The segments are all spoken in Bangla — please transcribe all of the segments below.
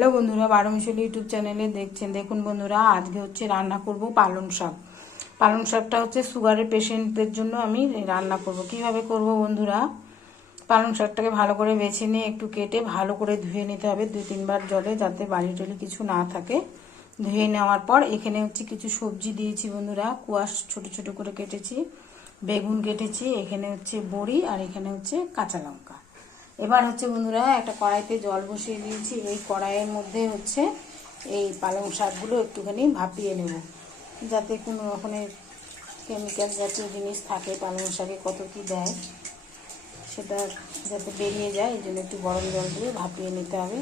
হ্যালো বন্ধুরা, 12 মিশালি ইউটিউব চ্যানেলে দেখছেন। দেখুন বন্ধুরা, আজকে হচ্ছে রান্না করব পালং শাক। পালং শাকটা হচ্ছে সুগারের পেশেন্টদের জন্য আমি রান্না করব। কিভাবে করব বন্ধুরা, পালং শাকটাকে ভালো করে বেছে নিয়ে একটু কেটে ভালো করে ধুয়ে নিতে হবে 2-3 বার জলে, যাতে বালি টালি কিছু না থাকে। ধুয়ে নেওয়ার পর এখানে হচ্ছে কিছু সবজি দিয়েছি বন্ধুরা। কোয়াশ ছোট ছোট করে কেটেছি, বেগুন কেটেছি, এখানে হচ্ছে বড়ি, আর এখানে হচ্ছে কাঁচা লঙ্কা। এবার হচ্ছে বন্ধুরা, একটা কড়াইতে জল বসিয়ে দিয়েছি। এই কড়াইয়ের মধ্যে হচ্ছে এই পালং শাকগুলো একটুখানি ভাপিয়ে নেব, যাতে কোনো রকমের কেমিক্যাল জাতীয় জিনিস থাকে পালং শাকে, কত কি দেয় সেটা যাতে বেরিয়ে যায়, এই জন্য একটু গরম জল দিয়ে ভাপিয়ে নিতে হবে।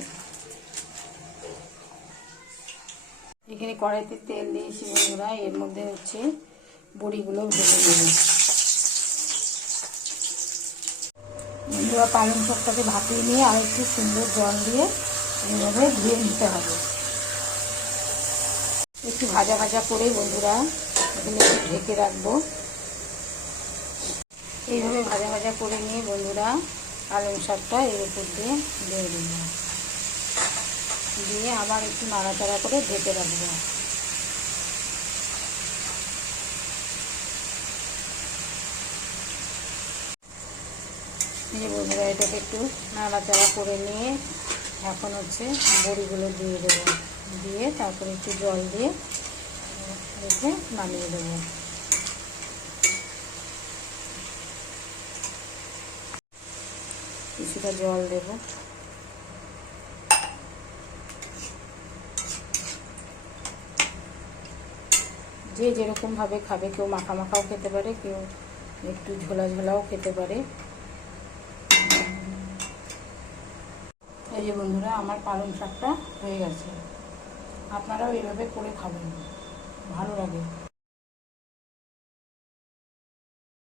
এখানে কড়াইতে তেল দিয়েছি বন্ধুরা, এর মধ্যে হচ্ছে বড়িগুলো ভেজে নেব। বন্ধুরা, পালং শাকটাকে ভাপিয়ে নিয়ে আর একটু সুন্দর জল দিয়ে এইভাবে ধুয়ে নিতে হবে। একটু ভাজা ভাজা করে বন্ধুরা এখানে একটু ঢেকে রাখবো। এইভাবে ভাজা ভাজা করে নিয়ে বন্ধুরা পালং শাকটা এর উপর দিয়ে দেব, দিয়ে আবার একটু নাড়াচাড়া করে ঢেকে রাখবো। এই বন্ধুরা, এটাকে একটু নাড়াচাড়া করে নিয়ে এখন হচ্ছে বড়িগুলো দিয়ে দেবো, দিয়ে তারপরে একটু জল দিয়ে রেখে নামিয়ে দেবো। কিছুটা জল দেব। যে যেরকমভাবে খাবে, কেউ মাখা মাখাও খেতে পারে, কেউ একটু ঝোলা ঝোলাও খেতে পারে। এই যে বন্ধুরা, আমার পালং শাকটা হয়ে গেছে। আপনারাও এইভাবে করে খাবেন, ভালো লাগে।